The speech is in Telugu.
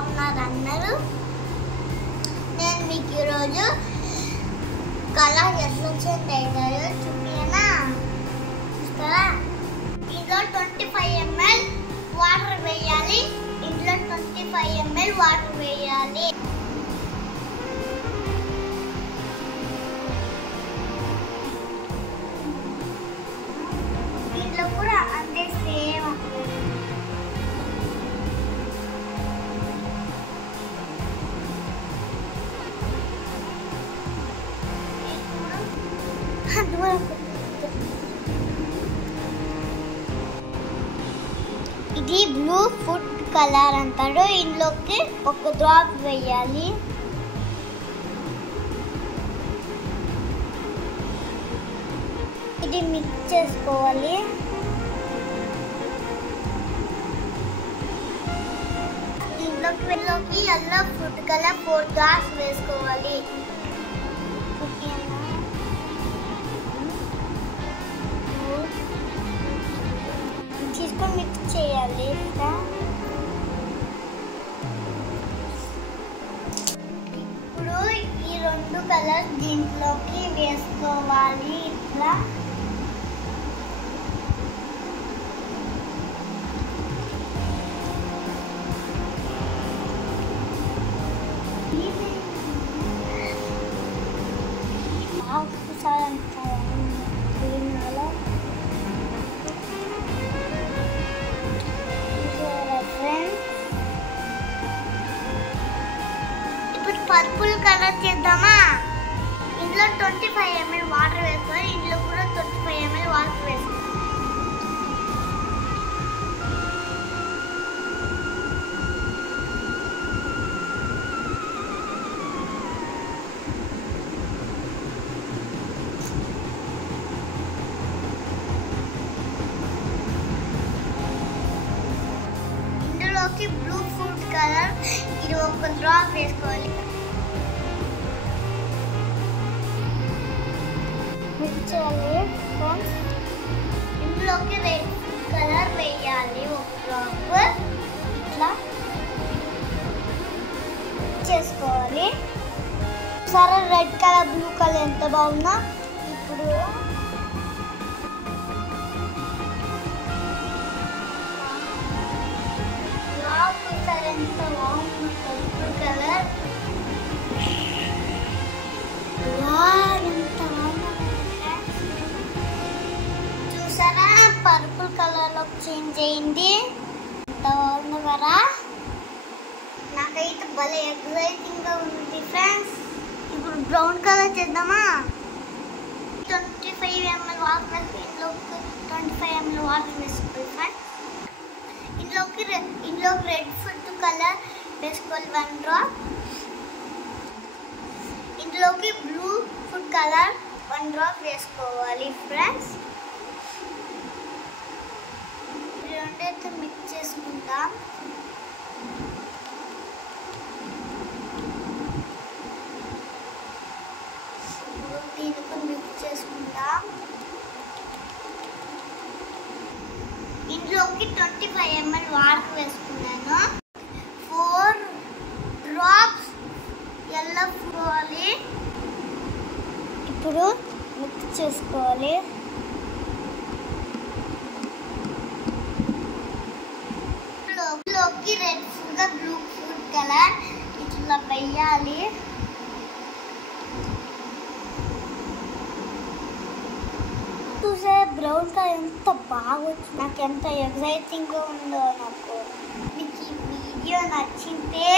బాగున్నారు అందరూ. నేను మీకు ఈరోజు కలర్ ఎట్లా చేంజ్ అవుతాయో చూపినా చూస్తారా. ఇందులో 25 ml వాటర్ వేయాలి. ఇందులో 25 ml వాటర్ వేయాలి. దీంట్లో కూడా అంతే సేమ్. ఇది బ్లూ ఫుడ్ కలర్ అంటారు. ఇందులోకి ఒక డ్రాప్ వేయాలి. ఇది మిక్స్ చేసుకోవాలి. దీంట్లోకి ఎల్లో ఫుడ్ కలర్ 4 డ్రాప్స్ వేసుకోవాలి. తీసుకొని మిక్స్ చేయాలి. ఇప్పుడు ఈ 2 కలర్స్ దీంట్లోకి వేసుకోవాలి. ఇట్లా పర్పుల్ కలర్ చేద్దామా. ఇందులో 25 ml వాటర్ వేసుకోవాలి. ఇందులో కూడా 25 ml వాటర్ వేసుకోవాలి. ఇందులోకి బ్లూ ఫుడ్ కలర్ ఇది ఒక డ్రాప్ వేసుకోవాలి. మిక్స్ చేయాలి. ఇందులోకి రెడ్ కలర్ వేయాలి. ఒక డ్రాప్ ఇట్లా చేసుకోవాలి. సరే రెడ్ కలర్ బ్లూ కలర్ ఎంత బాగుందో. ఇప్పుడు ఎంత బాగుంది పర్పుల్ కలర్. చూసారా పర్పుల్ కలర్ లో చేంజ్ అయింది. ఎంత బాగుంది కదా. నాకైతే భలే ఎక్సైటింగ్ గా ఉంది ఫ్రెండ్స్. ఇప్పుడు బ్రౌన్ కలర్ చేద్దామా. 25 ml వాటర్ ఇందులోకి 25 ml వాటర్ వేసుకోవాలి ఫ్రెండ్స్. ఇందులోకి రెడ్ ఫుడ్ కలర్ వేసుకోవాలి 1 డ్రాప్. ఇందులోకి బ్లూ ఫుడ్ కలర్ 1 డ్రాప్ వేసుకోవాలి ఫ్రెండ్స్. రెండైతే మిక్స్ చేసుకుంటాం. దీనికి మిక్స్ చేసుకుంటాం. ఇందులోకి 25 ml వాటర్ వేసుకున్నాను. 4 డ్రాప్స్ ఎల్లో ఫుడ్. ఇప్పుడు మిక్స్ చేసుకోవాలి. ఇందులోకి red food blue food colour ఇట్లా వేయాలి. చూసే బ్రౌన్ కలర్ ఎంత బాగా వచ్చింది. నాకు ఎంత ఎక్సైటింగ్ గా ఉందో. నాకు మీకు ఈ వీడియో నచ్చితే